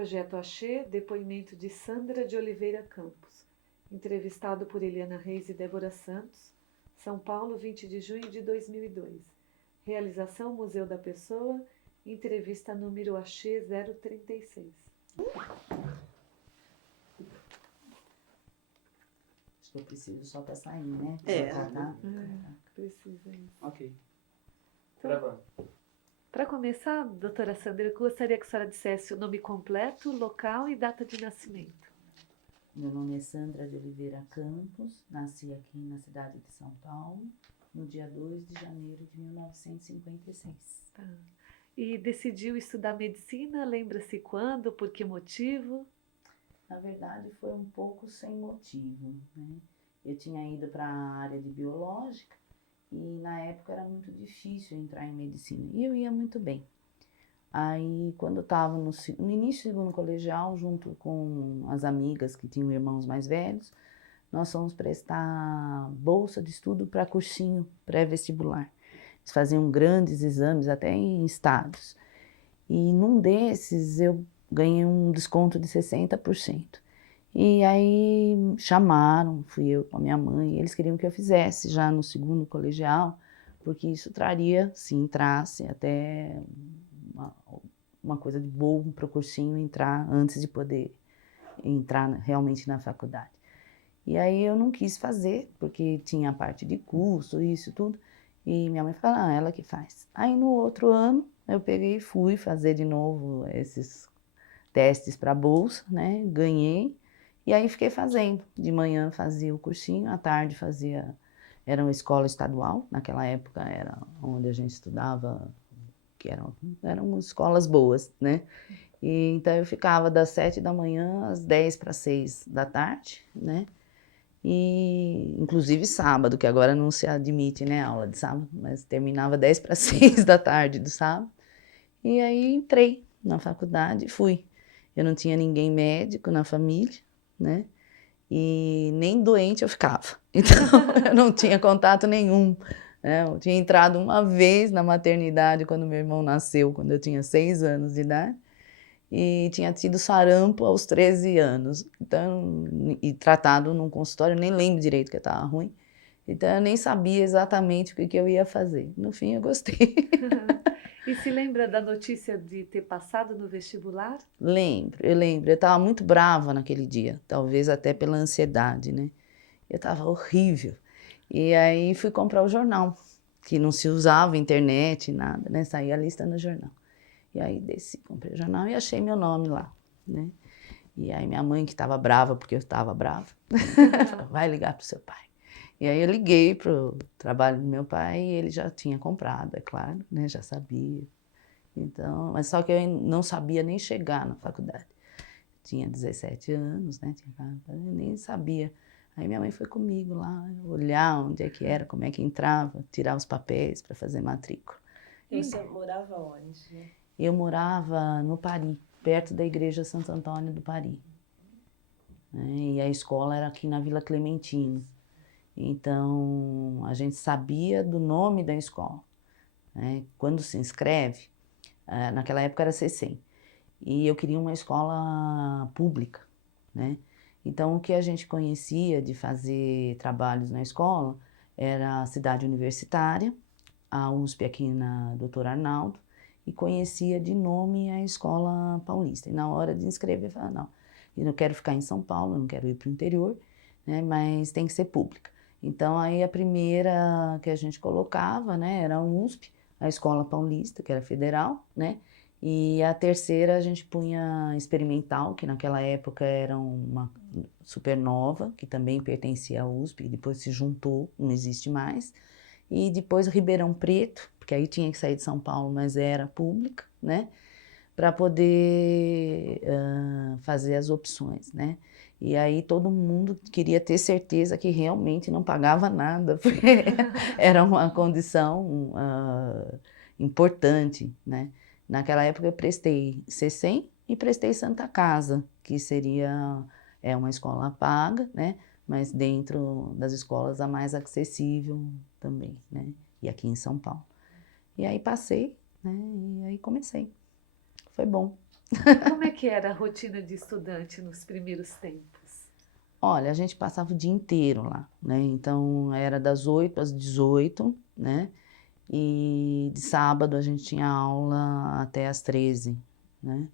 Projeto Axê, depoimento de Sandra de Oliveira Campos. Entrevistado por Eliana Reis e Débora Santos. São Paulo, 20 de junho de 2002. Realização Museu da Pessoa. Entrevista número Axê 036. Acho que eu preciso só para sair, né? Precisa isso. Ok. Então, Gravando. para começar, doutora Sandra, eu gostaria que a senhora dissesse o nome completo, local e data de nascimento. Meu nome é Sandra de Oliveira Campos, nasci aqui na cidade de São Paulo, no dia 2 de janeiro de 1956. Tá. E decidiu estudar medicina, lembra-se quando, por que motivo? Na verdade, foi um pouco sem motivo, né? Eu tinha ido para a área de biológica e na época era muito difícil entrar em medicina e eu ia muito bem. Aí, quando eu estava no início do segundo colegial, junto com as amigas que tinham irmãos mais velhos, nós fomos prestar bolsa de estudo para cursinho pré-vestibular. Eles faziam grandes exames, até em estados. E num desses eu ganhei um desconto de 60%. E aí chamaram, fui eu com a minha mãe, e eles queriam que eu fizesse já no segundo colegial, porque isso traria, se entrasse, até uma coisa de bom para o cursinho entrar antes de poder entrar realmente na faculdade. E aí eu não quis fazer, porque tinha a parte de custo, isso tudo, e minha mãe falou, ela que faz. Aí no outro ano eu peguei e fui fazer de novo esses testes para bolsa, né, ganhei, e aí fiquei fazendo. De manhã fazia o cursinho, à tarde fazia, era uma escola estadual, naquela época era onde a gente estudava, que eram escolas boas, né? E, então eu ficava das 7 da manhã às 10 para 6 da tarde, né? E inclusive sábado, que agora não se admite, né, aula de sábado, mas terminava 10 para 6 da tarde do sábado. E aí entrei na faculdade e fui. Eu não tinha ninguém médico na família, né? E nem doente eu ficava. Então eu não tinha contato nenhum. Eu tinha entrado uma vez na maternidade quando meu irmão nasceu, quando eu tinha 6 anos de idade, e tinha tido sarampo aos 13 anos, então, e tratado num consultório, nem lembro direito que eu estava ruim, então eu nem sabia exatamente o que eu ia fazer. No fim eu gostei. E se lembra da notícia de ter passado no vestibular? Eu lembro, eu estava muito brava naquele dia, talvez até pela ansiedade, né? Eu estava horrível. E aí fui comprar o jornal, que não se usava internet, nada, né? Saía a lista no jornal. E aí desci, comprei o jornal e achei meu nome lá, né? E aí minha mãe, que estava brava, porque eu estava brava, falou, vai ligar pro seu pai. E aí eu liguei pro trabalho do meu pai e ele já tinha comprado, é claro, né? Já sabia. Então, mas só que eu não sabia nem chegar na faculdade. Tinha 17 anos, né? Eu nem sabia. Aí minha mãe foi comigo lá, olhar onde é que era, como é que entrava, tirar os papéis para fazer matrícula. E você morava onde? Eu morava no Pari, perto da igreja Santo Antônio do Pari. E a escola era aqui na Vila Clementino. Então, a gente sabia do nome da escola, né? Quando se inscreve, naquela época era CECEM, e eu queria uma escola pública, né? Então, o que a gente conhecia de fazer trabalhos na escola era a cidade universitária, a USP aqui na Doutor Arnaldo, e conhecia de nome a escola paulista. E na hora de inscrever, eu falava, não, eu não quero ficar em São Paulo, eu não quero ir para o interior, né, mas tem que ser pública. Então, aí a primeira que a gente colocava, né, era a USP, a escola paulista, que era federal, né, e a terceira a gente punha experimental, que naquela época era uma supernova, que também pertencia à USP, e depois se juntou, não existe mais. E depois Ribeirão Preto, porque aí tinha que sair de São Paulo, mas era pública, né? Para poder fazer as opções, né? E aí todo mundo queria ter certeza que realmente não pagava nada, porque era uma condição importante, né? Naquela época eu prestei CECEM e prestei Santa Casa, que seria uma escola paga, né? Mas dentro das escolas a mais acessível também, né? E aqui em São Paulo. E aí passei, né? E aí comecei. Foi bom. Como é que era a rotina de estudante nos primeiros tempos? Olha, a gente passava o dia inteiro lá, né? Então era das 8 às 18, né? E de sábado a gente tinha aula até às 13, né?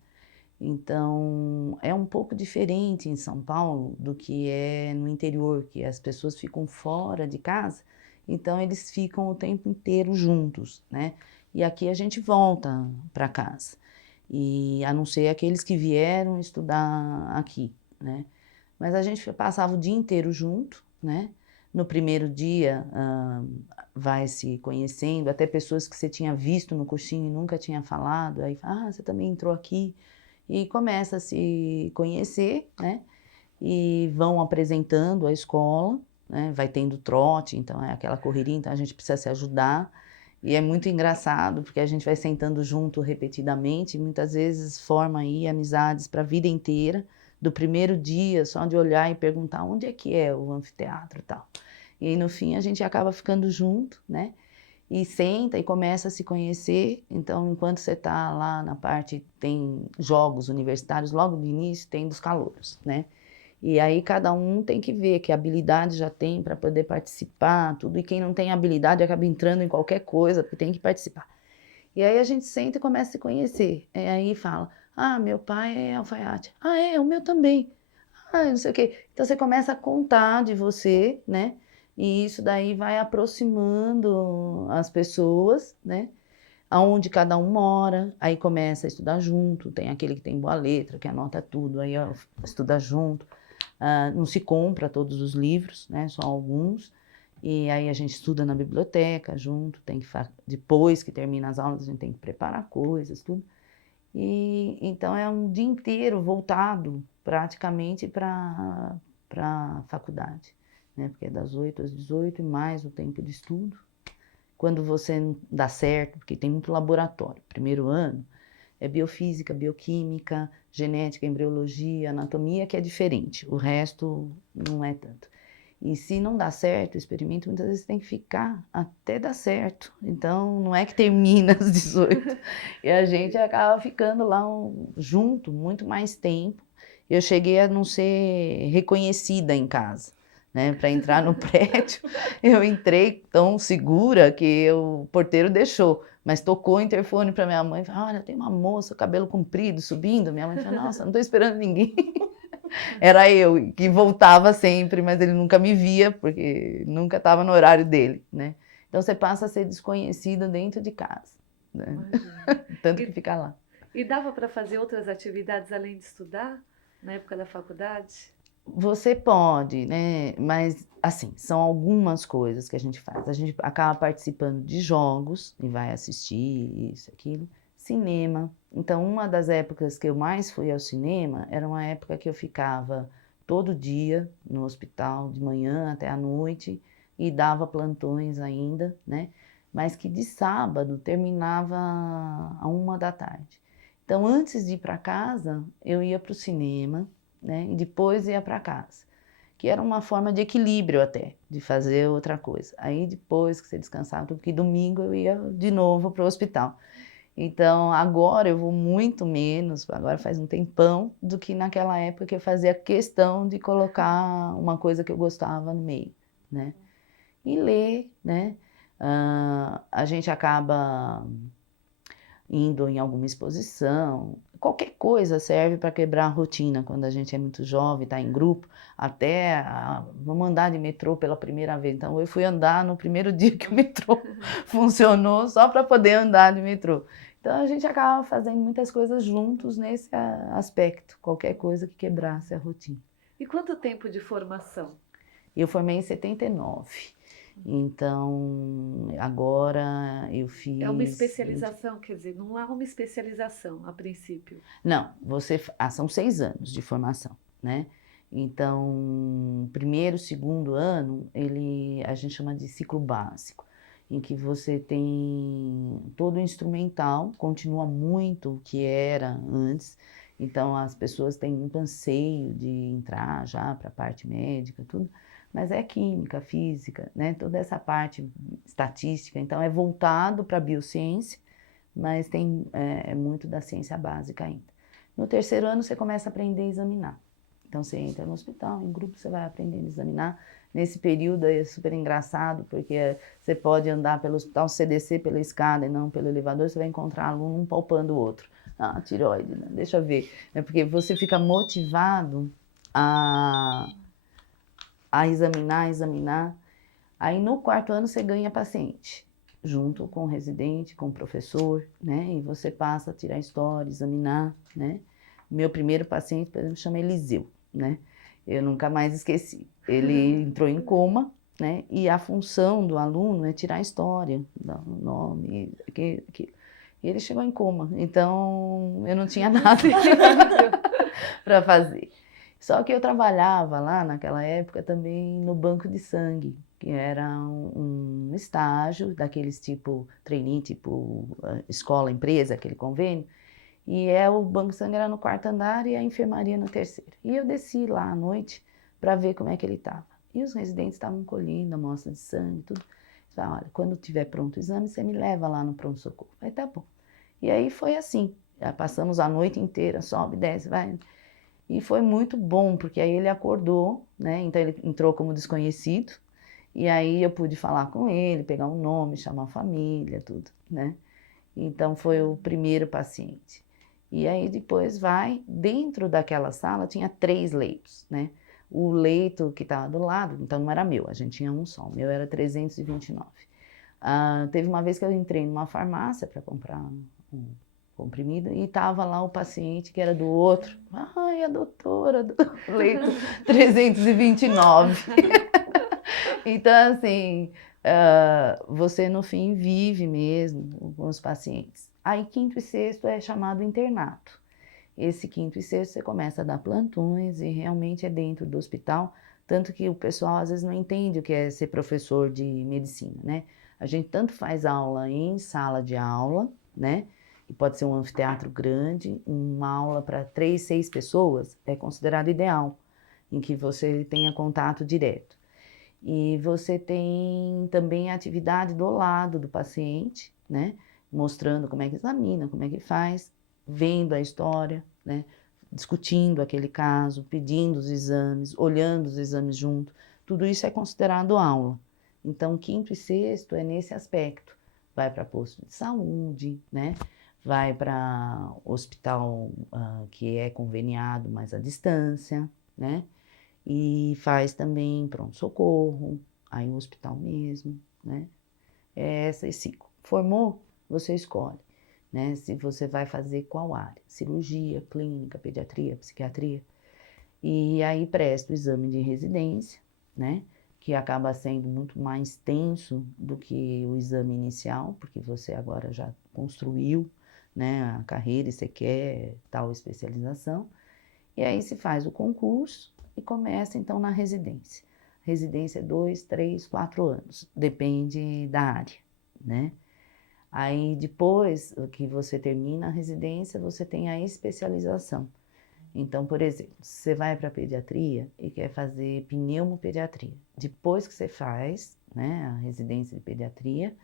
Então é um pouco diferente em São Paulo do que é no interior, que as pessoas ficam fora de casa, então eles ficam o tempo inteiro juntos, né? E aqui a gente volta para casa, e a não ser aqueles que vieram estudar aqui, né? Mas a gente passava o dia inteiro junto, né? No primeiro dia, vai se conhecendo, até pessoas que você tinha visto no cursinho e nunca tinha falado, aí fala, você também entrou aqui, e começa a se conhecer, né? E vão apresentando a escola, né? Vai tendo trote, então é aquela correria, então a gente precisa se ajudar. E é muito engraçado, porque a gente vai sentando junto repetidamente, e muitas vezes forma aí amizades para a vida inteira, do primeiro dia, só de olhar e perguntar onde é que é o anfiteatro e tal. E aí no fim a gente acaba ficando junto, né? E senta e começa a se conhecer. Então, enquanto você está lá na parte, tem jogos universitários, logo no início tem dos calouros, né? E aí cada um tem que ver que habilidade já tem para poder participar, tudo. E quem não tem habilidade acaba entrando em qualquer coisa, porque tem que participar. E aí a gente senta e começa a se conhecer. E aí fala, meu pai é alfaiate. O meu também. Não sei o quê. Então você começa a contar de você, né? E isso daí vai aproximando as pessoas, né? Aonde cada um mora, aí começa a estudar junto. Tem aquele que tem boa letra, que anota tudo, aí estuda junto. Não se compra todos os livros, né? Só alguns. E aí a gente estuda na biblioteca junto, tem que depois que termina as aulas a gente tem que preparar coisas, tudo. E então é um dia inteiro voltado praticamente para a faculdade, né? Porque é das 8 às 18 e mais o tempo de estudo. Quando você não dá certo, porque tem muito laboratório. Primeiro ano é biofísica, bioquímica, genética, embriologia, anatomia, que é diferente. O resto não é tanto. E se não dá certo o experimento, muitas vezes tem que ficar até dar certo. Então, não é que termina às 18. E a gente acaba ficando lá junto muito mais tempo. Eu cheguei a não ser reconhecida em casa, né? Para entrar no prédio, eu entrei tão segura que o porteiro deixou. Mas tocou o interfone para minha mãe, falou, olha, tem uma moça, cabelo comprido, subindo. Minha mãe falou, nossa, não estou esperando ninguém. Era eu que voltava sempre, mas ele nunca me via, porque nunca estava no horário dele, né? Então você passa a ser desconhecido dentro de casa, né? Tanto que fica lá. E dava para fazer outras atividades além de estudar, na época da faculdade? Você pode, né? Mas, assim, são algumas coisas que a gente faz. A gente acaba participando de jogos e vai assistir isso, aquilo. Cinema. Então, uma das épocas que eu mais fui ao cinema era uma época que eu ficava todo dia no hospital, de manhã até à noite, e dava plantões ainda, né? Mas que de sábado terminava a 1 da tarde. Então, antes de ir para casa, eu ia para o cinema, né? E depois ia para casa, que era uma forma de equilíbrio até, de fazer outra coisa. Aí depois que você descansava, porque domingo eu ia de novo para o hospital. Então agora eu vou muito menos, agora faz um tempão, do que naquela época que eu fazia questão de colocar uma coisa que eu gostava no meio, né? E ler, né? A gente acaba indo em alguma exposição. Qualquer coisa serve para quebrar a rotina quando a gente é muito jovem, está em grupo, até vamos andar de metrô pela primeira vez. Então eu fui andar no primeiro dia que o metrô funcionou só para poder andar de metrô. Então a gente acaba fazendo muitas coisas juntos nesse aspecto, qualquer coisa que quebrasse a rotina. E quanto tempo de formação? Eu formei em 79. Então, agora eu fiz... É uma especialização, quer dizer, não há uma especialização a princípio. Não, são 6 anos de formação, né? Então, primeiro, segundo ano, a gente chama de ciclo básico, em que você tem todo o instrumental, continua muito o que era antes. Então, as pessoas têm muito anseio de entrar já para a parte médica, tudo. Mas é química, física, né? Toda essa parte estatística. Então, é voltado para a biociência, mas tem muito da ciência básica ainda. No terceiro ano, você começa a aprender a examinar. Então, você entra no hospital, em grupo, você vai aprendendo a examinar. Nesse período é super engraçado, porque você pode andar pelo hospital, se você descer pela escada e não pelo elevador, você vai encontrar aluno um palpando o outro. Ah, tireoide, né? Deixa eu ver. É porque você fica motivado a examinar. Aí no quarto ano você ganha paciente, junto com o residente, com o professor, né? E você passa a tirar história, examinar, né? Meu primeiro paciente, por exemplo, chama Eliseu, né? Eu nunca mais esqueci. Ele entrou em coma, né? E a função do aluno é tirar a história, dar o nome, aquilo. E ele chegou em coma, então eu não tinha nada para fazer. Só que eu trabalhava lá naquela época também no banco de sangue, que era um estágio daqueles tipo trainee, tipo escola, empresa, aquele convênio. E o banco de sangue era no quarto andar e a enfermaria no terceiro. E eu desci lá à noite para ver como é que ele estava. E os residentes estavam colhendo a amostra de sangue, tudo. Eles falaram, olha, quando tiver pronto o exame, você me leva lá no pronto-socorro. Aí tá bom. E aí foi assim. Já passamos a noite inteira, sobe, desce, vai. E foi muito bom, porque aí ele acordou, né? Então ele entrou como desconhecido. E aí eu pude falar com ele, pegar um nome, chamar a família, tudo, né? Então foi o primeiro paciente. E aí depois dentro daquela sala tinha 3 leitos, né? O leito que estava do lado, então não era meu, a gente tinha um só, o meu era 329. Teve uma vez que eu entrei numa farmácia para comprar um comprimido e estava lá o paciente que era do outro. Ai, a doutora do leito 329. Então, assim, você no fim vive mesmo com os pacientes. Aí, quinto e sexto é chamado internato. Esse quinto e sexto você começa a dar plantões e realmente é dentro do hospital, tanto que o pessoal às vezes não entende o que é ser professor de medicina, né? A gente tanto faz aula em sala de aula, né? E pode ser um anfiteatro grande, uma aula para 3, 6 pessoas é considerado ideal, em que você tenha contato direto. E você tem também a atividade do lado do paciente, né? Mostrando como é que examina, como é que faz, vendo a história, né? Discutindo aquele caso, pedindo os exames, olhando os exames junto. Tudo isso é considerado aula. Então, quinto e sexto é nesse aspecto. Vai para posto de saúde, né? Vai para hospital que é conveniado, mas à distância, né? E faz também pronto-socorro, aí no hospital mesmo, né? É esse ciclo. Formou, você escolhe, né? Se você vai fazer qual área, cirurgia, clínica, pediatria, psiquiatria. E aí presta o exame de residência, né? Que acaba sendo muito mais tenso do que o exame inicial, porque você agora já construiu, né, a carreira e você quer tal especialização. E aí se faz o concurso e começa então na residência. Residência é 2, 3, 4 anos, depende da área, né? Aí depois que você termina a residência, você tem a especialização. Então, por exemplo, você vai para pediatria e quer fazer pneumopediatria. Depois que você faz, né, a residência de pediatria,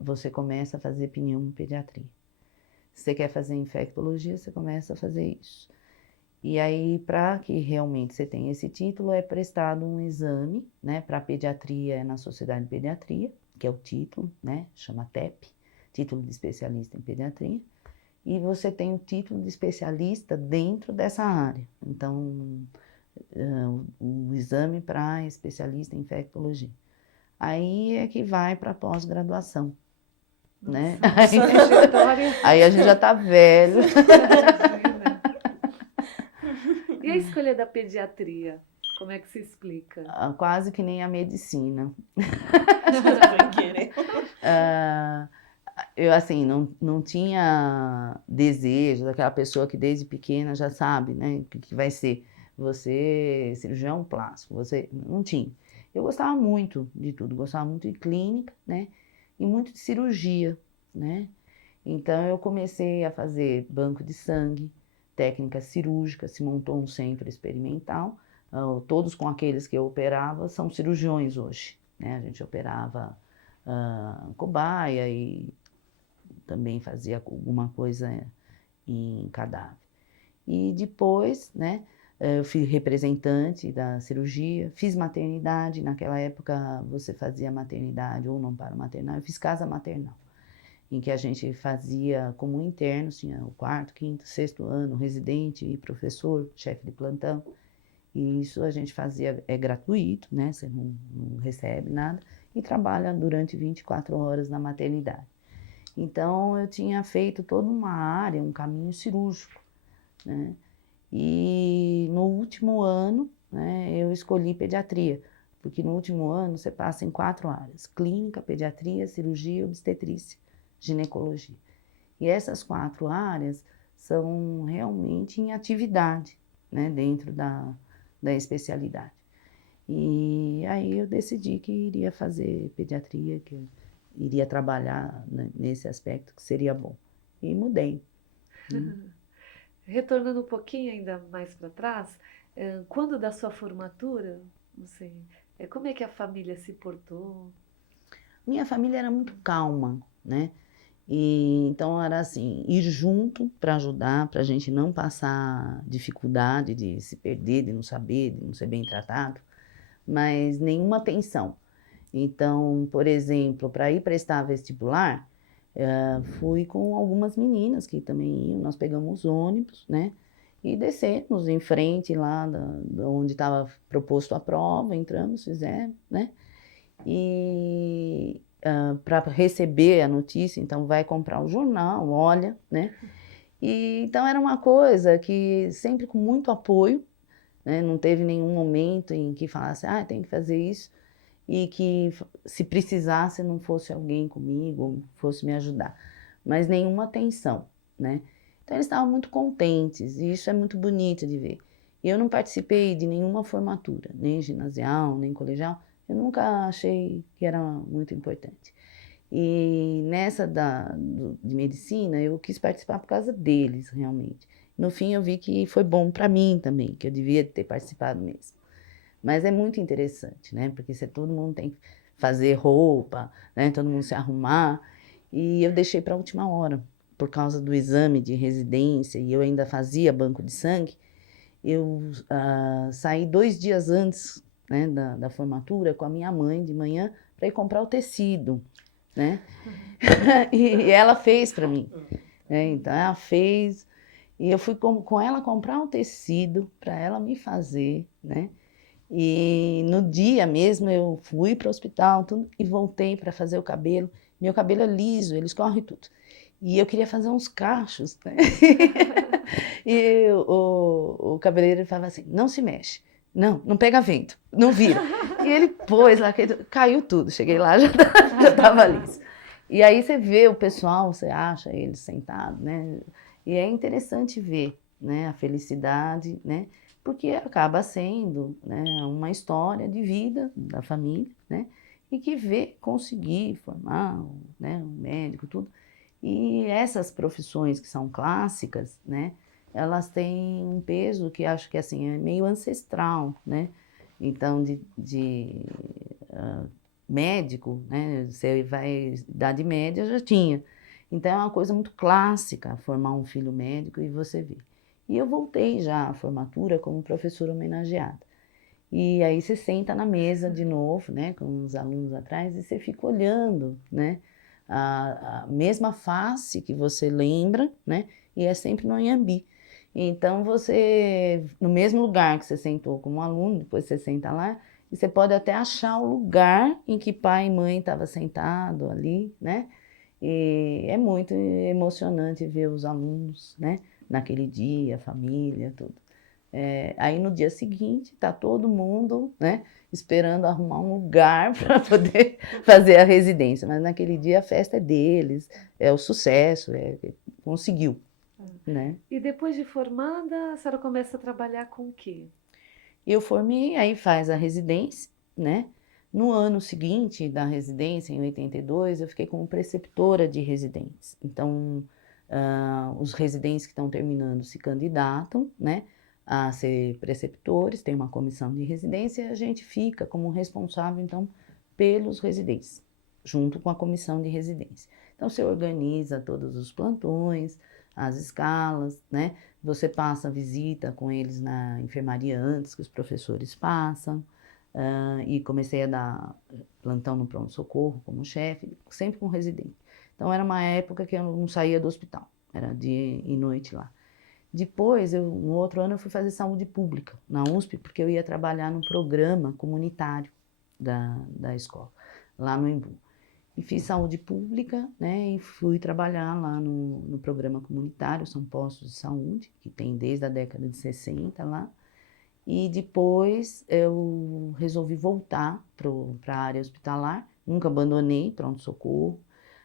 você começa a fazer pneumopediatria. Se você quer fazer infectologia, você começa a fazer isso. E aí, para que realmente você tenha esse título, é prestado um exame, né? Para pediatria é na Sociedade de Pediatria, que é o título, né? Chama TEP, Título de Especialista em Pediatria. E você tem o título de especialista dentro dessa área. Então, o exame para especialista em infectologia. Aí é que vai para pós-graduação, né? Aí a gente já está velho. E a escolha da pediatria? Como é que se explica? Quase que nem a medicina. Sem querer. Eu, assim, não tinha desejo daquela pessoa que desde pequena já sabe, né, o que vai ser. Você, cirurgião plástico, você não tinha. Eu gostava muito de tudo, gostava muito de clínica, né, e muito de cirurgia, né. Então, eu comecei a fazer banco de sangue, técnica cirúrgica, se montou um centro experimental, todos com aqueles que eu operava são cirurgiões hoje, né, a gente operava cobaia e também fazia alguma coisa em cadáver. E depois, né, eu fui representante da cirurgia, fiz maternidade, naquela época você fazia maternidade ou não para maternal, eu fiz casa maternal, em que a gente fazia como internos, tinha o quarto, quinto, sexto ano, residente e professor, chefe de plantão, e isso a gente fazia, é gratuito, né, você não recebe nada, e trabalha durante 24 horas na maternidade. Então eu tinha feito toda uma área, um caminho cirúrgico, né, e no último ano, né, eu escolhi pediatria, porque no último ano você passa em 4 áreas: clínica, pediatria, cirurgia, obstetrícia, ginecologia. E essas 4 áreas são realmente em atividade, né, dentro da especialidade. E aí eu decidi que iria fazer pediatria, que eu iria trabalhar, né, nesse aspecto que seria bom. E mudei. Retornando um pouquinho ainda mais para trás, quando da sua formatura, não sei, como é que a família se portou? Minha família era muito calma, né? E então era assim, ir junto para ajudar, para a gente não passar dificuldade de se perder, de não ser bem tratado, mas nenhuma tensão. Então, por exemplo, para ir prestar vestibular, fui com algumas meninas que também iam, nós pegamos ônibus, né? E descemos em frente lá da onde estava proposto a prova, entramos, fizemos, né? E para receber a notícia, então vai comprar o jornal, olha, né? E então era uma coisa que sempre com muito apoio, né? Não teve nenhum momento em que falasse, tem que fazer isso, e que se precisasse não fosse alguém comigo, fosse me ajudar, mas nenhuma tensão, né? Então eles estavam muito contentes, e isso é muito bonito de ver. E eu não participei de nenhuma formatura, nem ginasial, nem colegial, eu nunca achei que era muito importante. E nessa de medicina, eu quis participar por causa deles, realmente. No fim, eu vi que foi bom para mim também, que eu devia ter participado mesmo. Mas é muito interessante, né? Porque todo mundo tem que fazer roupa, né? Todo mundo se arrumar. E eu deixei para a última hora, por causa do exame de residência, e eu ainda fazia banco de sangue. Eu saí 2 dias antes, né, da formatura com a minha mãe de manhã para ir comprar o tecido, né? E ela fez para mim, né? Então ela fez e eu fui com ela comprar um tecido para ela me fazer, né? E no dia mesmo eu fui para o hospital tudo, e voltei para fazer o cabelo. Meu cabelo é liso, ele escorre tudo. E eu queria fazer uns cachos, né? E o cabeleireiro falava assim, não se mexe, não pega vento, não vira. E ele pôs lá, caiu tudo, cheguei lá, já estava liso. E aí você vê o pessoal, você acha eles sentados, né? E é interessante ver, né, a felicidade, né? Porque acaba sendo, né, uma história de vida da família, né? E que vê conseguir formar, né, um médico, tudo. E essas profissões que são clássicas, né, elas têm um peso que acho que assim, é meio ancestral, né? Então, médico, né, você vai, idade média já tinha. Então, é uma coisa muito clássica formar um filho médico e você vê. E eu voltei já à formatura como professora homenageada. E aí você senta na mesa de novo, né, com os alunos atrás, e você fica olhando, né, a mesma face que você lembra, né, e é sempre no Anhembi. Então você, no mesmo lugar que você sentou como aluno, depois você senta lá, e você pode até achar o lugar em que pai e mãe estavam sentados ali, né, e é muito emocionante ver os alunos, né, naquele dia, a família, tudo. Aí no dia seguinte tá todo mundo, né, esperando arrumar um lugar para poder fazer a residência, mas naquele dia a festa é deles, é o sucesso, conseguiu, né? E depois de formada, a senhora começa a trabalhar com o quê? Eu formei, aí faz a residência, né? No ano seguinte da residência, em 82, eu fiquei como preceptora de residentes. Então, os residentes que estão terminando se candidatam, né, a ser preceptores, tem uma comissão de residência e a gente fica como responsável, então, pelos residentes, junto com a comissão de residência. Então, você organiza todos os plantões, as escalas, né? Você passa visita com eles na enfermaria antes que os professores passam. E comecei a dar plantão no pronto-socorro como chefe, sempre com residente. Então era uma época que eu não saía do hospital, era dia e noite lá. Depois, no outro ano, eu fui fazer saúde pública na USP, porque eu ia trabalhar no programa comunitário da escola, lá no Embu. E fiz saúde pública, né, e fui trabalhar lá no programa comunitário, são postos de saúde, que tem desde a década de 60 lá. E depois eu resolvi voltar para a área hospitalar, nunca abandonei pronto-socorro.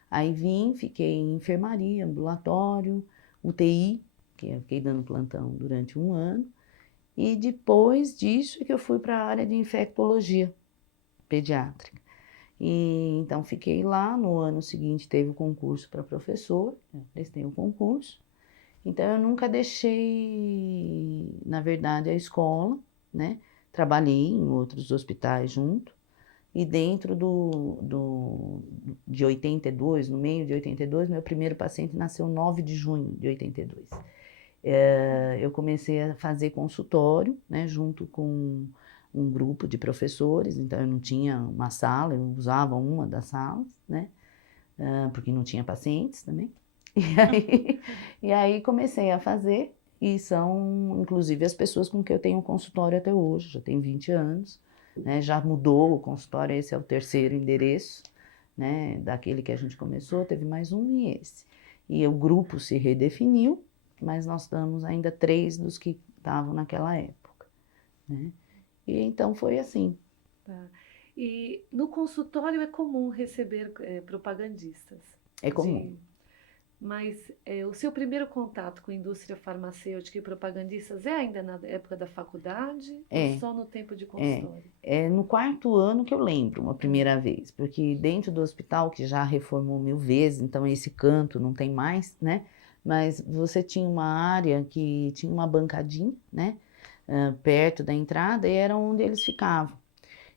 Aí fiquei em enfermaria, ambulatório, UTI, que eu fiquei dando plantão durante um ano. E depois disso que eu fui para a área de infectologia pediátrica. E então fiquei lá, no ano seguinte teve o concurso para professor, eu prestei o concurso. Então eu nunca deixei, na verdade, a escola, né? Trabalhei em outros hospitais junto. E dentro de 82, no meio de 82, meu primeiro paciente nasceu 9 de junho de 82. Eu comecei a fazer consultório, né, junto com um grupo de professores, então eu não tinha uma sala, eu usava uma das salas, né, porque não tinha pacientes também. E aí comecei a fazer, e são inclusive as pessoas com quem eu tenho consultório até hoje, já tem 20 anos, né, já mudou o consultório, esse é o terceiro endereço, né, daquele que a gente começou, teve mais um e esse. E o grupo se redefiniu, mas nós estamos ainda 3 dos que estavam naquela época, né? E então foi assim. Tá. E no consultório é comum receber propagandistas. É comum. Mas o seu primeiro contato com a indústria farmacêutica e propagandistas é ainda na época da faculdade ou só no tempo de consultório? É no 4º ano que eu lembro, uma primeira vez, porque dentro do hospital, que já reformou 1000 vezes, então esse canto não tem mais, né? Mas você tinha uma área que tinha uma bancadinha, né? Perto da entrada, e era onde eles ficavam.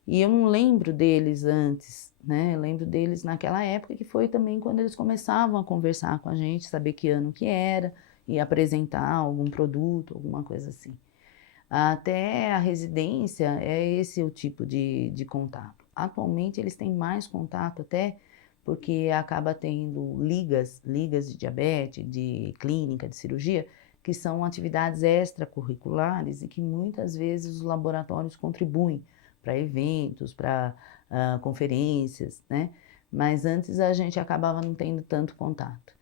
E eu não lembro deles antes, né? Eu lembro deles naquela época, que foi também quando eles começavam a conversar com a gente, saber que ano que era, e apresentar algum produto, alguma coisa assim. Até a residência é esse o tipo de contato. Atualmente eles têm mais contato até porque acaba tendo ligas de diabetes, de clínica, de cirurgia, que são atividades extracurriculares e que muitas vezes os laboratórios contribuem para eventos, para conferências, né? Mas antes a gente acabava não tendo tanto contato.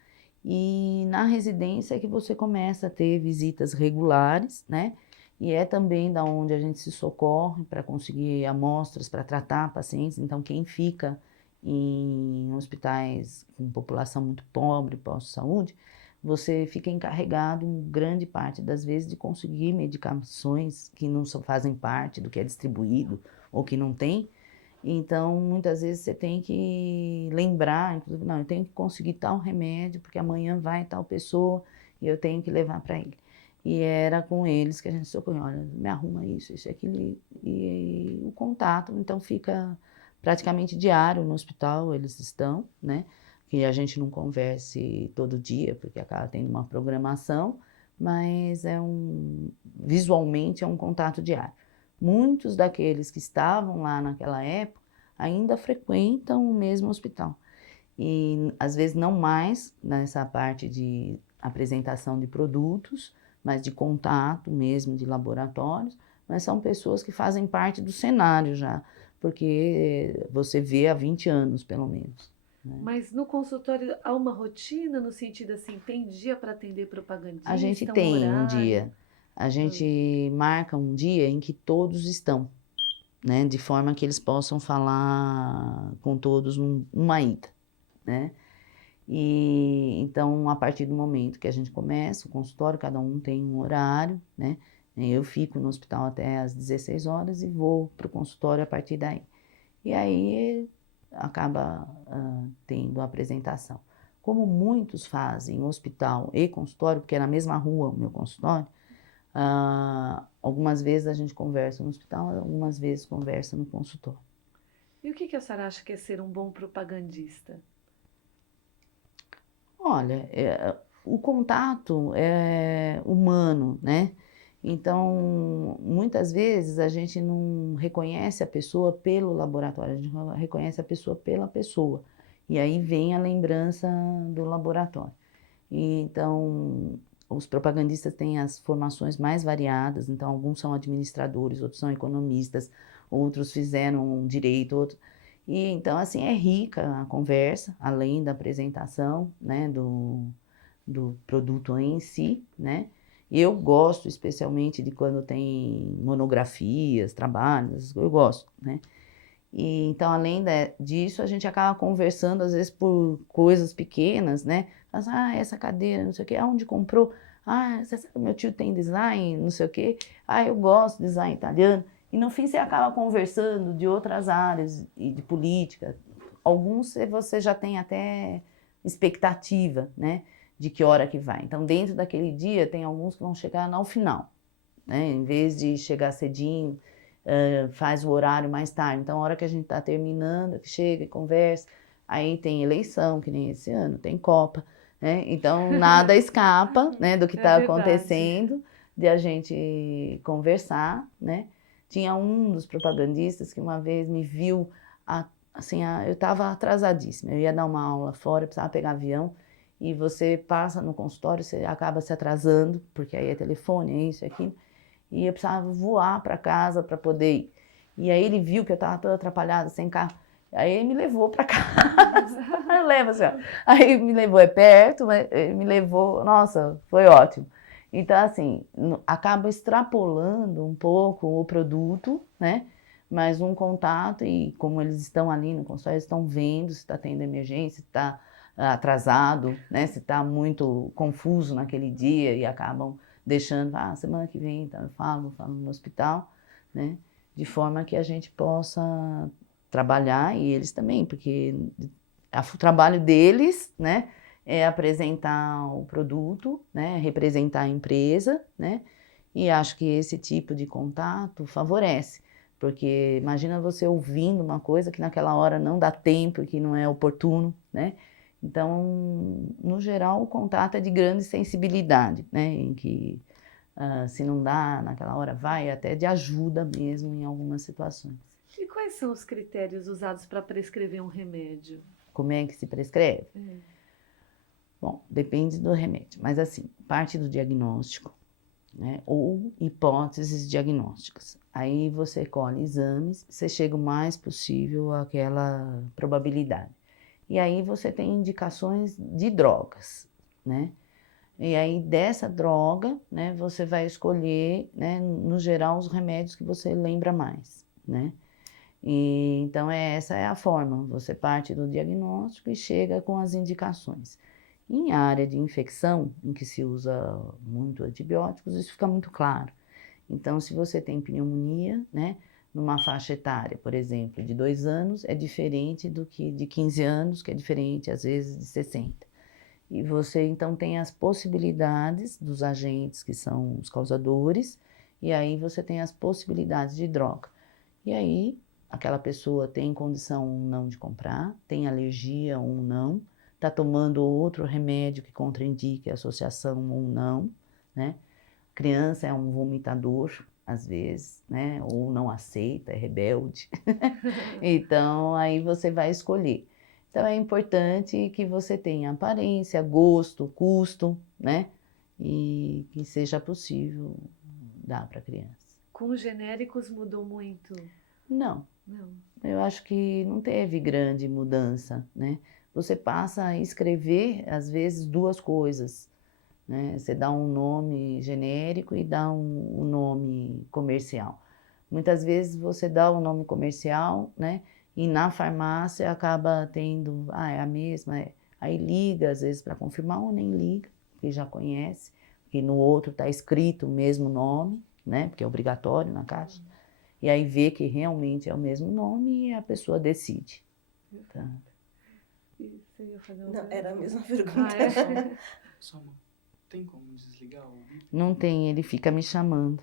E na residência é que você começa a ter visitas regulares, né? E é também da onde a gente se socorre para conseguir amostras para tratar pacientes. Então, quem fica em hospitais com população muito pobre, pós-saúde, você fica encarregado, grande parte das vezes, de conseguir medicações que não fazem parte do que é distribuído ou que não tem. Então, muitas vezes você tem que lembrar, inclusive, não, eu tenho que conseguir tal remédio, porque amanhã vai tal pessoa e eu tenho que levar para ele. E era com eles que a gente socorreu, olha, me arruma isso e aquilo. E o contato, então, fica praticamente diário no hospital, eles estão, né? Que a gente não converse todo dia, porque acaba tendo uma programação, mas visualmente é um contato diário. Muitos daqueles que estavam lá naquela época ainda frequentam o mesmo hospital. E às vezes não mais nessa parte de apresentação de produtos, mas de contato mesmo, de laboratórios, mas são pessoas que fazem parte do cenário já, porque você vê há 20 anos, pelo menos. Né? Mas no consultório há uma rotina no sentido assim, tem dia para atender propagandista, A gente tem um horário? dia, a gente marca um dia em que todos estão, né, de forma que eles possam falar com todos numa ida, né? E então, a partir do momento que a gente começa o consultório, cada um tem um horário, né? Eu fico no hospital até às 16 horas e vou para o consultório a partir daí. E aí acaba tendo a apresentação. Como muitos fazem hospital e consultório, porque é na mesma rua o meu consultório, algumas vezes a gente conversa no hospital, algumas vezes conversa no consultório. E o que a senhora acha que é ser um bom propagandista? Olha, o contato é humano, né? Então, muitas vezes a gente não reconhece a pessoa pelo laboratório, a gente reconhece a pessoa pela pessoa. E aí vem a lembrança do laboratório. E, então, os propagandistas têm as formações mais variadas, então alguns são administradores, outros são economistas, outros fizeram direito, outros... E então, assim, é rica a conversa, além da apresentação, né, do produto em si, né? Eu gosto especialmente de quando tem monografias, trabalhos, eu gosto, né? E, então, além disso, a gente acaba conversando, às vezes, por coisas pequenas, né? Mas, essa cadeira, não sei o quê, onde comprou? Você sabe, meu tio tem design, não sei o quê. Eu gosto de design italiano. E, no fim, você acaba conversando de outras áreas e de política. Alguns você já tem até expectativa, né? De que hora que vai. Então, dentro daquele dia, tem alguns que vão chegar ao final, né? Em vez de chegar cedinho, faz o horário mais tarde. Então, a hora que a gente está terminando, que chega e conversa, aí tem eleição, que nem esse ano, tem Copa, né? Então, nada escapa, né, do que está acontecendo, de a gente conversar, né? Tinha um dos propagandistas que uma vez me viu, assim, eu estava atrasadíssima, eu ia dar uma aula fora, eu precisava pegar avião, e você passa no consultório, você acaba se atrasando, porque aí é telefone, é isso, é aquilo. E eu precisava voar para casa para poder ir. E aí ele viu que eu estava toda atrapalhada, sem carro. Aí ele me levou para casa. Leva, assim, ó. Aí me levou, é perto, mas ele me levou, nossa, foi ótimo. Então, assim, acaba extrapolando um pouco o produto, né? Mas um contato, e como eles estão ali no consultório, eles estão vendo se está tendo emergência, se está atrasado, né? Se está muito confuso naquele dia e acabam deixando, semana que vem, então eu falo no hospital, né? De forma que a gente possa trabalhar, e eles também, porque o trabalho deles, né, é apresentar o produto, né, representar a empresa, né? E acho que esse tipo de contato favorece, porque imagina você ouvindo uma coisa que naquela hora não dá tempo, que não é oportuno, né? Então, no geral, o contato é de grande sensibilidade, né? Em que, se não dá naquela hora, vai até de ajuda mesmo em algumas situações. E quais são os critérios usados para prescrever um remédio? Como é que se prescreve? Bom, depende do remédio, mas assim, parte do diagnóstico, né? Ou hipóteses diagnósticas. Aí você colhe exames, você chega o mais possível àquela probabilidade. E aí você tem indicações de drogas, né? E aí dessa droga, né, você vai escolher, né, no geral, os remédios que você lembra mais, né? E, então essa é a forma, você parte do diagnóstico e chega com as indicações. Em área de infecção, em que se usa muito antibióticos, isso fica muito claro. Então, se você tem pneumonia, né, numa faixa etária, por exemplo, de 2 anos, é diferente do que de 15 anos, que é diferente, às vezes, de 60. E você, então, tem as possibilidades dos agentes que são os causadores, e aí você tem as possibilidades de droga. E aí, aquela pessoa tem condição ou não de comprar, tem alergia ou não, está tomando outro remédio que contraindique a associação ou não, né? Criança é um vomitador, às vezes, né? Ou não aceita, é rebelde. Então, aí você vai escolher. Então, é importante que você tenha aparência, gosto, custo, né? E que seja possível dar para a criança. Com os genéricos mudou muito? Não. Não. Eu acho que não teve grande mudança, né? Você passa a escrever, às vezes, 2 coisas, né? Você dá um nome genérico e dá um nome comercial. Muitas vezes você dá um nome comercial, né? E na farmácia acaba tendo, é a mesma. Aí liga, às vezes, para confirmar, ou nem liga, porque já conhece, porque no outro está escrito o mesmo nome, né? Porque é obrigatório na caixa. E aí vê que realmente é o mesmo nome e a pessoa decide. Tá? E você ia fazer Não, outra? era a mesma pergunta. Só tem como desligar o bip? Não tem, ele fica me chamando.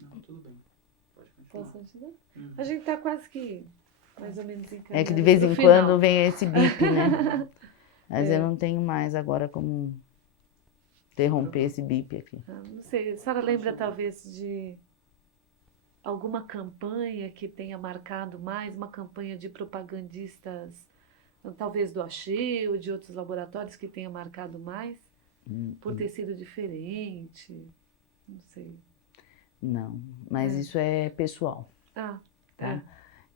Não, tudo bem. Pode Posso continuar. continuar? A gente está quase que mais ou menos encaminhando. É que de vez pro em final. quando vem esse bip, né? Mas eu não tenho mais agora como interromper esse bip aqui. Não sei, a senhora lembra talvez de alguma campanha que tenha marcado mais, uma campanha de propagandistas, talvez do Axê ou de outros laboratórios que tenha marcado mais, por ter sido diferente? Não sei. Não, mas isso é pessoal, Ah, tá?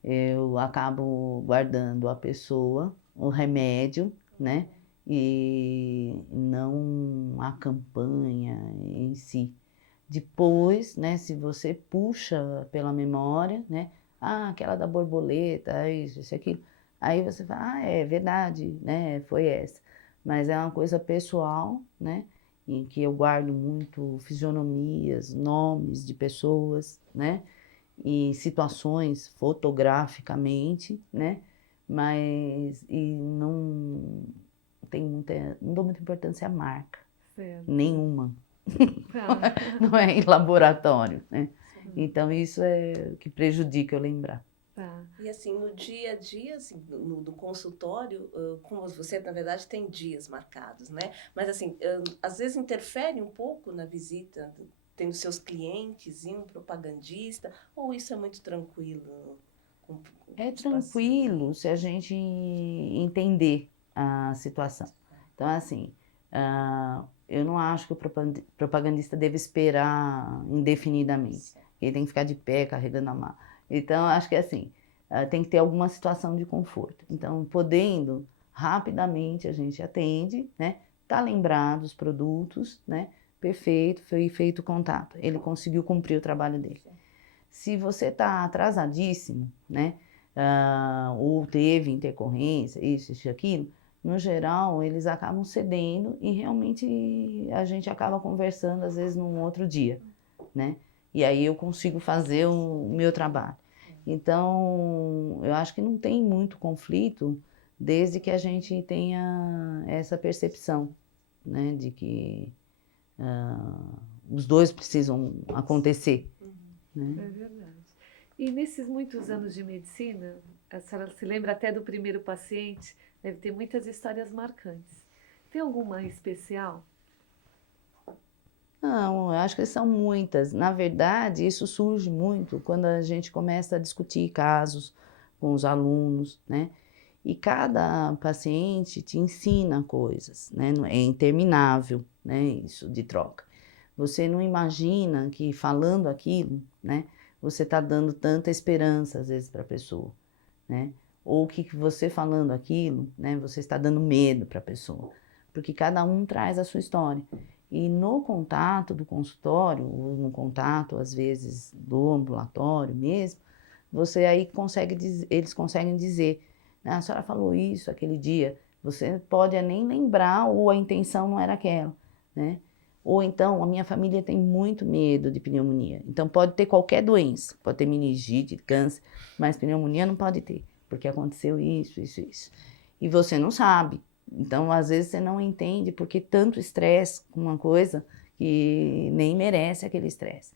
Eu acabo guardando a pessoa, o remédio, né? E não a campanha em si. Depois, né, se você puxa pela memória, né? Ah, aquela da borboleta, isso, aquilo. Aí você fala, ah, é verdade, né? Foi essa. Mas é uma coisa pessoal, né? Em que eu guardo muito fisionomias, nomes de pessoas, né? E situações fotograficamente, né? Mas não dou muita importância à marca, certo. nenhuma. Tá. Não é em laboratório, né? Então isso é o que prejudica eu lembrar. Tá. E assim, no dia a dia, assim, no consultório, como você, na verdade, tem dias marcados, né? Mas assim, às vezes interfere um pouco na visita, tendo seus clientes e um propagandista, ou isso é muito tranquilo? É os tranquilo se a gente entender a situação. Então, assim, eu não acho que o propagandista deve esperar indefinidamente. Ele tem que ficar de pé, carregando a mala. Então, eu acho que assim, tem que ter alguma situação de conforto. Então, podendo, rapidamente a gente atende, né? Tá lembrado os produtos, né? Perfeito, foi feito o contato. Ele conseguiu cumprir o trabalho dele. Se você está atrasadíssimo, né? Ou teve intercorrência, isso, aquilo, no geral, eles acabam cedendo e realmente a gente acaba conversando, às vezes, num outro dia, né? E aí eu consigo fazer o meu trabalho. Então, eu acho que não tem muito conflito desde que a gente tenha essa percepção, né? De que os dois precisam acontecer, né? É verdade. E nesses muitos anos de medicina, a senhora se lembra até do primeiro paciente, deve ter muitas histórias marcantes. Tem alguma especial? Não, eu acho que são muitas. Na verdade, isso surge muito quando a gente começa a discutir casos com os alunos, né? E cada paciente te ensina coisas, né? É interminável, né? Isso de troca. Você não imagina que falando aquilo, né? Você está dando tanta esperança, às vezes, para a pessoa, né? Ou que você falando aquilo, né? Você está dando medo para a pessoa. Porque cada um traz a sua história. E no contato do consultório, ou no contato, às vezes, do ambulatório mesmo, você aí eles conseguem dizer, né, a senhora falou isso aquele dia, você pode nem lembrar ou a intenção não era aquela, né? Ou então, a minha família tem muito medo de pneumonia. Então, pode ter qualquer doença, pode ter meningite, câncer, mas pneumonia não pode ter, porque aconteceu isso. E você não sabe. Então, às vezes, você não entende porque tanto estresse com uma coisa que nem merece aquele estresse.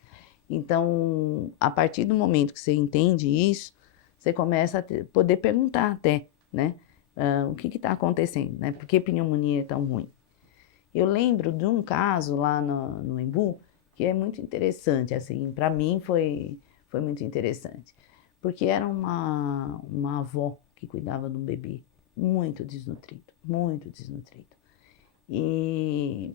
Então, a partir do momento que você entende isso, você começa a poder perguntar até, né? O que está acontecendo, né? Por que pneumonia é tão ruim? Eu lembro de um caso lá no Embu, que é muito interessante, assim, para mim foi muito interessante. Porque era uma avó que cuidava de um bebê muito desnutrido, muito desnutrido. E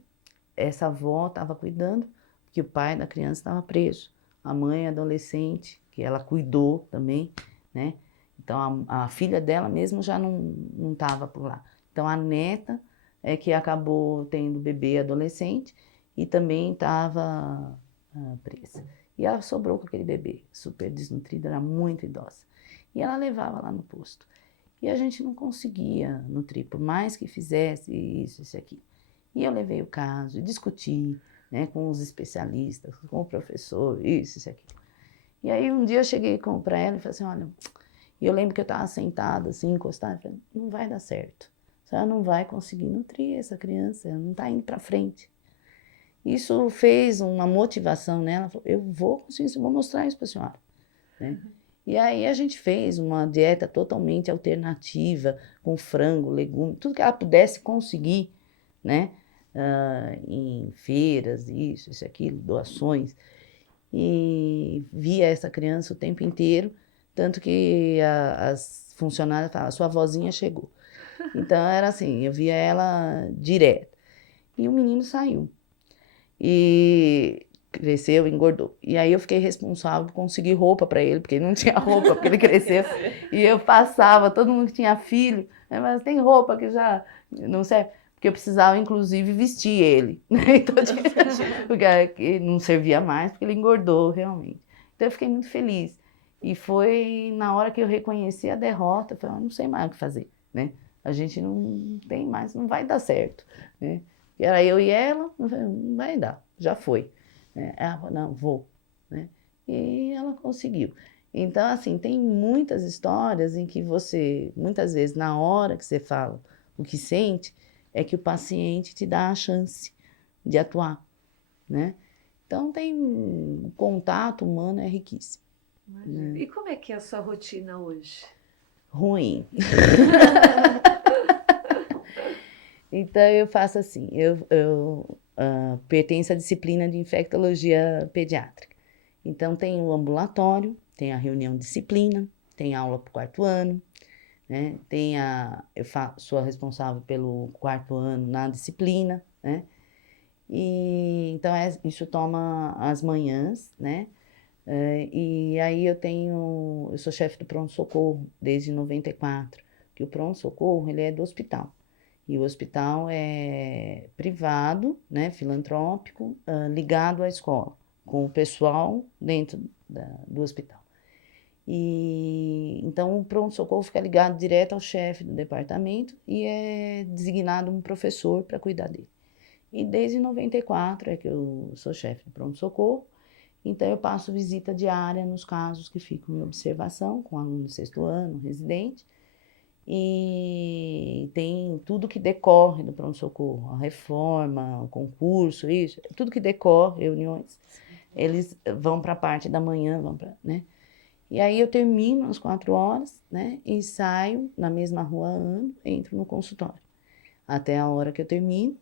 essa avó estava cuidando, porque o pai da criança estava preso. A mãe adolescente, que ela cuidou também, né? Então a filha dela mesmo já não estava por lá. Então a neta é que acabou tendo bebê adolescente e também estava presa. E ela sobrou com aquele bebê, super desnutrido, era muito idosa. E ela levava lá no posto. E a gente não conseguia nutrir, por mais que fizesse isso, aqui. E eu levei o caso, discuti, né, com os especialistas, com o professor, isso, aqui. E aí um dia eu cheguei para ela e falei assim, olha, e eu lembro que eu estava sentada assim, encostada, e falei, não vai dar certo. A senhora não vai conseguir nutrir essa criança, ela não está indo para frente. Isso fez uma motivação nela, ela falou, eu vou conseguir, vou mostrar isso para a senhora, né? E aí a gente fez uma dieta totalmente alternativa, com frango, legume, tudo que ela pudesse conseguir, né? em feiras, isso, aquilo, doações. E via essa criança o tempo inteiro, tanto que as funcionárias falavam, sua vozinha chegou. Então era assim, eu via ela direto. E o menino saiu. E cresceu, engordou. E aí eu fiquei responsável por conseguir roupa para ele, porque ele não tinha roupa, porque ele cresceu. E eu passava, todo mundo que tinha filho, né, mas tem roupa que já não serve. Porque eu precisava, inclusive, vestir ele. Né? Então, porque não servia mais, porque ele engordou realmente. Então eu fiquei muito feliz. E foi na hora que eu reconheci a derrota, eu falei, não sei mais o que fazer. Né? A gente não tem mais, não vai dar certo. Né? E era eu e ela, eu falei, não vai dar, já foi. Ela falou, não, vou. Né? E ela conseguiu. Então, assim, tem muitas histórias em que você, muitas vezes, na hora que você fala o que sente, é que o paciente te dá a chance de atuar, né? Então, o contato humano é riquíssimo. Né? E como é que é a sua rotina hoje? Ruim. Então, eu faço assim, eu pertenço à disciplina de infectologia pediátrica. Então, tem o ambulatório, tem a reunião de disciplina, tem aula para o 4º ano, né? Sou a responsável pelo 4º ano na disciplina, né? E, então, isso toma as manhãs, né? E aí eu sou chefe do pronto-socorro desde 94, que o pronto-socorro, ele é do hospital. E o hospital é privado, né, filantrópico, ligado à escola, com o pessoal dentro do hospital. E então o pronto-socorro fica ligado direto ao chefe do departamento e é designado um professor para cuidar dele. E desde 94 é que eu sou chefe do pronto-socorro, então eu passo visita diária nos casos que ficam em observação, com aluno do 6º ano, residente, e tem tudo que decorre do pronto-socorro, a reforma, o concurso, isso, tudo que decorre, reuniões, eles vão para a parte da manhã, né? E aí eu termino às 4 horas, né? E saio na mesma rua ando, entro no consultório. Até a hora que eu termino,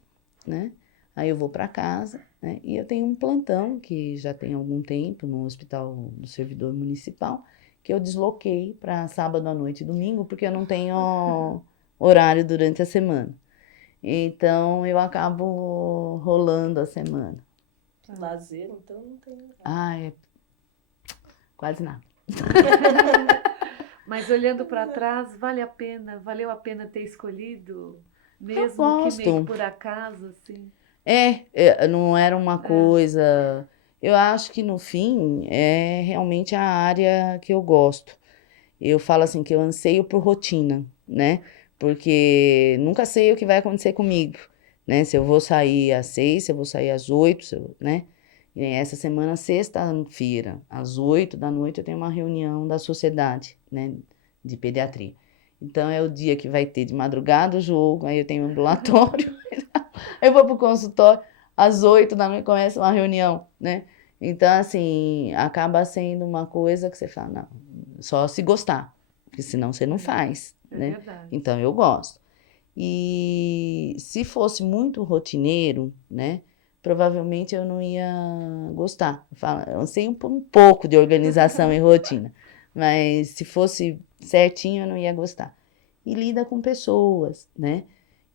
né? Aí eu vou para casa, né? E eu tenho um plantão que já tem algum tempo no hospital do servidor municipal, que eu desloquei para sábado à noite e domingo, porque eu não tenho horário durante a semana. Então eu acabo rolando a semana. Lazer, então não tem. Quase nada. Mas olhando para trás, valeu a pena ter escolhido, mesmo gosto. que meio que por acaso, assim? Não era uma coisa... Eu acho que no fim é realmente a área que eu gosto. Eu falo assim que eu anseio por rotina, né? Porque nunca sei o que vai acontecer comigo, né? Se eu vou sair às 6, se eu vou sair às 8, né? E essa semana, sexta-feira, às 8 da noite, eu tenho uma reunião da sociedade, né, de pediatria. Então, é o dia que vai ter de madrugada o jogo, aí eu tenho um ambulatório, eu vou pro consultório, às 8 da noite começa uma reunião, né? Então, assim, acaba sendo uma coisa que você fala, não, só se gostar, porque senão você não faz, né? Verdade. Então, eu gosto. E se fosse muito rotineiro, né? Provavelmente eu não ia gostar. Eu anseio um pouco de organização e rotina, mas se fosse certinho eu não ia gostar. E lida com pessoas, né?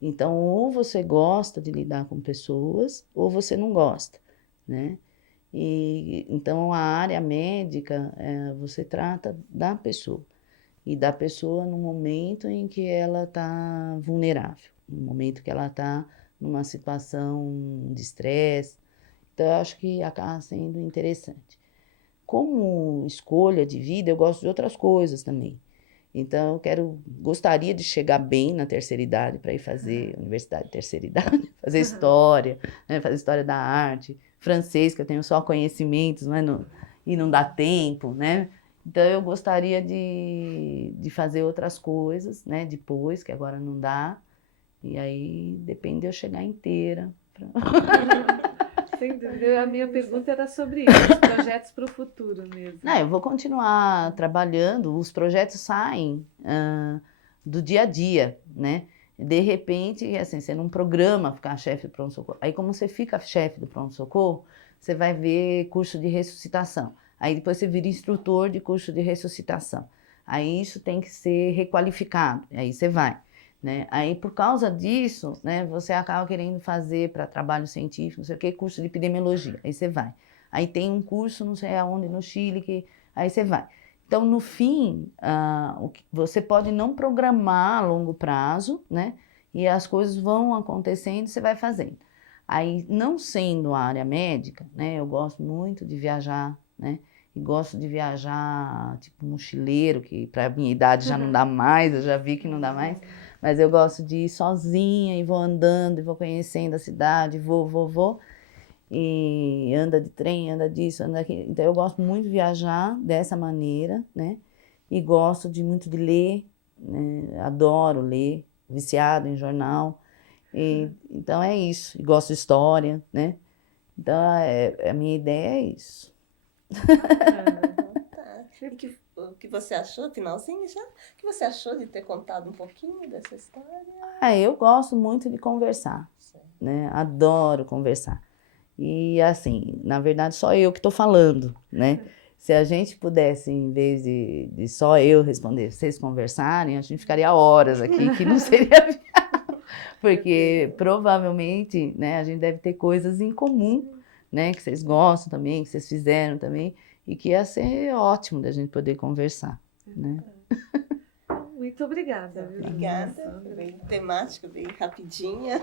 Então, ou você gosta de lidar com pessoas, ou você não gosta, né? E, então, a área médica, você trata da pessoa. E da pessoa no momento em que ela está vulnerável, no momento que ela está numa situação de estresse. Então, eu acho que acaba sendo interessante. Como escolha de vida, eu gosto de outras coisas também. Então, gostaria de chegar bem na terceira idade para ir fazer universidade de terceira idade, fazer história, né, fazer história da arte, francês, que eu tenho só conhecimentos, mas e não dá tempo, né? Então, eu gostaria de fazer outras coisas, né, depois, que agora não dá. E aí, depende de eu chegar inteira. Sem dúvida. A minha pergunta era sobre isso, os projetos para o futuro mesmo. Não, eu vou continuar trabalhando, os projetos saem do dia a dia, né? De repente, assim, você não programa ficar chefe do pronto-socorro. Aí, como você fica chefe do pronto-socorro, você vai ver curso de ressuscitação. Aí, depois você vira instrutor de curso de ressuscitação. Aí, isso tem que ser requalificado. Aí, você vai, né? Aí, por causa disso, né, você acaba querendo fazer para trabalho científico, não sei o quê, curso de epidemiologia. Aí, você vai. Aí, tem um curso, não sei aonde, no Chile, que... aí você vai. Então, no fim, você pode não programar a longo prazo, né? E as coisas vão acontecendo e você vai fazendo. Aí, não sendo a área médica, né? Eu gosto muito de viajar, né? E gosto de viajar, tipo, mochileiro, que para minha idade já não dá mais, eu já vi que não dá mais. Mas eu gosto de ir sozinha e vou andando, e vou conhecendo a cidade, vou. E anda de trem, anda disso, anda daquilo. Então eu gosto muito de viajar dessa maneira, né? E gosto muito de ler, né? Adoro ler, viciado em jornal. Então é isso. E gosto de história, né? Então a minha ideia é isso. Tá. E o que você achou, finalzinho já? O que você achou de ter contado um pouquinho dessa história? Eu gosto muito de conversar, né? Adoro conversar. E assim, na verdade, só eu que estou falando, né? Se a gente pudesse, em vez de só eu responder, vocês conversarem, a gente ficaria horas aqui, que não seria viável. Porque provavelmente, né, a gente deve ter coisas em comum, né? Que vocês gostam também, que vocês fizeram também, e que ia ser ótimo da gente poder conversar, né? Muito obrigada. Viu? Obrigada, foi bem temática, bem rapidinha.